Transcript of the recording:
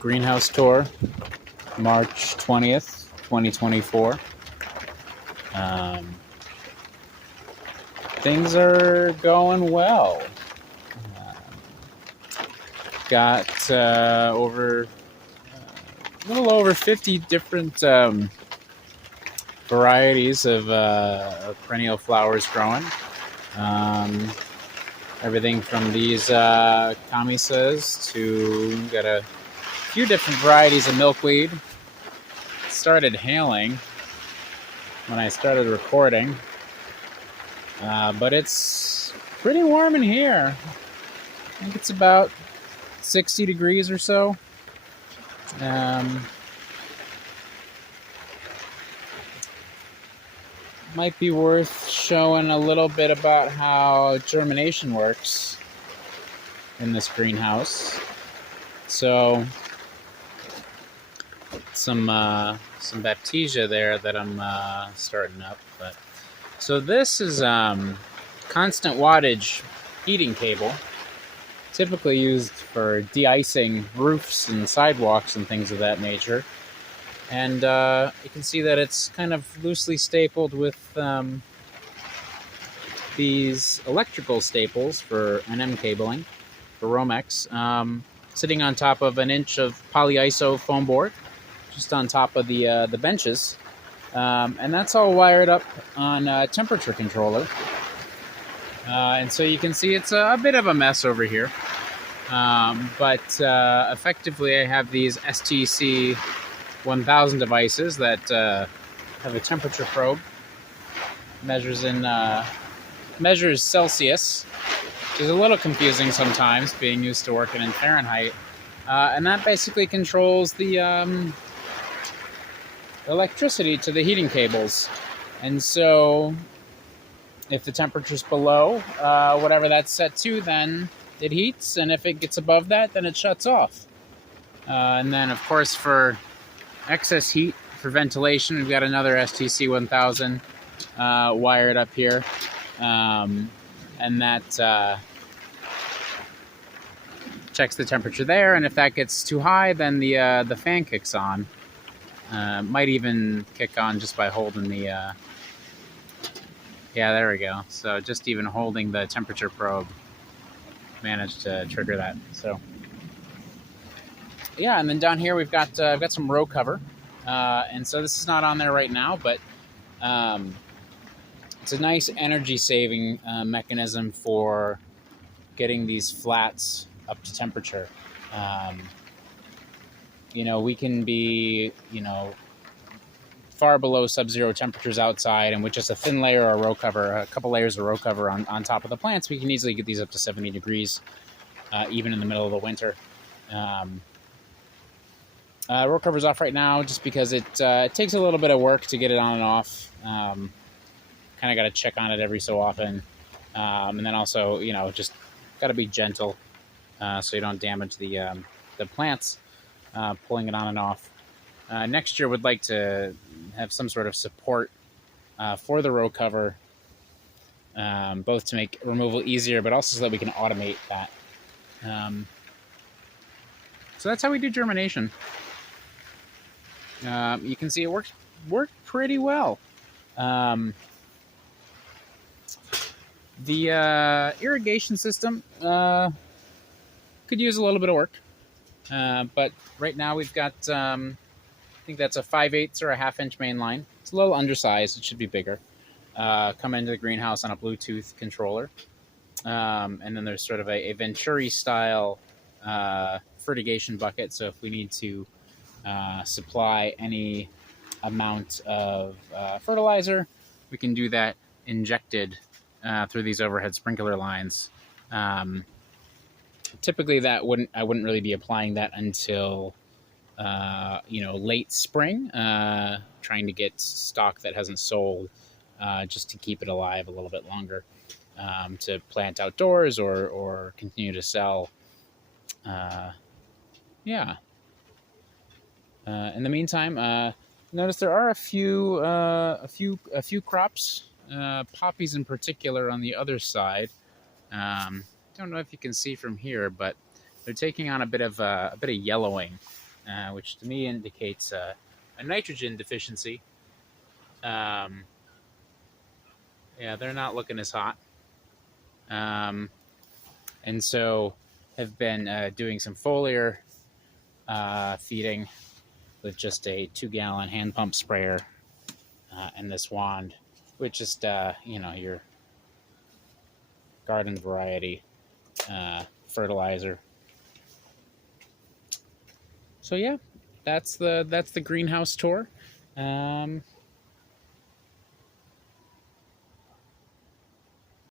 greenhouse tour, March 20th, 2024. Things are going well. Got over a little over 50 different varieties of perennial flowers growing. Everything from these camisas to got a few different varieties of milkweed. It started hailing when I started recording, but it's pretty warm in here. I think it's about 60 degrees or so. Might be worth showing a little bit about how germination works in this greenhouse. So some baptisia there that I'm starting up. But so this is constant wattage heating cable, typically used for de-icing roofs and sidewalks and things of that nature. And you can see that it's kind of loosely stapled with these electrical staples for NM cabling, for Romex, sitting on top of an inch of polyiso foam board, just on top of the benches. And that's all wired up on a temperature controller. And so you can see it's a bit of a mess over here. But effectively I have these STC 1000 devices that have a temperature probe, measures Celsius, which is a little confusing sometimes, being used to working in Fahrenheit, and that basically controls the electricity to the heating cables. And so if the temperature's below whatever that's set to, then it heats, and if it gets above that, then it shuts off. And then of course for excess heat for ventilation, we've got another STC 1000 wired up here, and that checks the temperature there, and if that gets too high, then the fan kicks on. Might even kick on just by holding the yeah, there we go. So just even holding the temperature probe managed to trigger that. So yeah, and then down here we've got some row cover, and so this is not on there right now, but it's a nice energy saving mechanism for getting these flats up to temperature. We can be far below sub-zero temperatures outside, and with just a thin layer of row cover, a couple layers of row cover on top of the plants, we can easily get these up to 70 degrees, even in the middle of the winter. Row cover's off right now just because it takes a little bit of work to get it on and off. Kind of got to check on it every so often. And then also, just got to be gentle so you don't damage the plants pulling it on and off. Next year, would like to have some sort of support for the row cover, both to make removal easier, but also so that we can automate that. So that's how we do germination. You can see it worked pretty well. The irrigation system could use a little bit of work, but right now we've got I think that's a 5/8 or a 1/2 inch main line. It's a little undersized. It should be bigger. Come into the greenhouse on a Bluetooth controller, and then there's sort of a Venturi style fertigation bucket. So if we need to supply any amount of fertilizer, we can do that injected through these overhead sprinkler lines. Typically, I wouldn't really be applying that until late spring, trying to get stock that hasn't sold, just to keep it alive a little bit longer, to plant outdoors or continue to sell. Yeah. In the meantime, notice there are a few crops, poppies in particular, on the other side. Don't know if you can see from here, but they're taking on a bit of yellowing. which to me indicates a nitrogen deficiency. Yeah, they're not looking as hot. And so have been doing some foliar feeding with just a 2-gallon hand pump sprayer and this wand, which just, your garden variety fertilizer. So yeah, that's the greenhouse tour.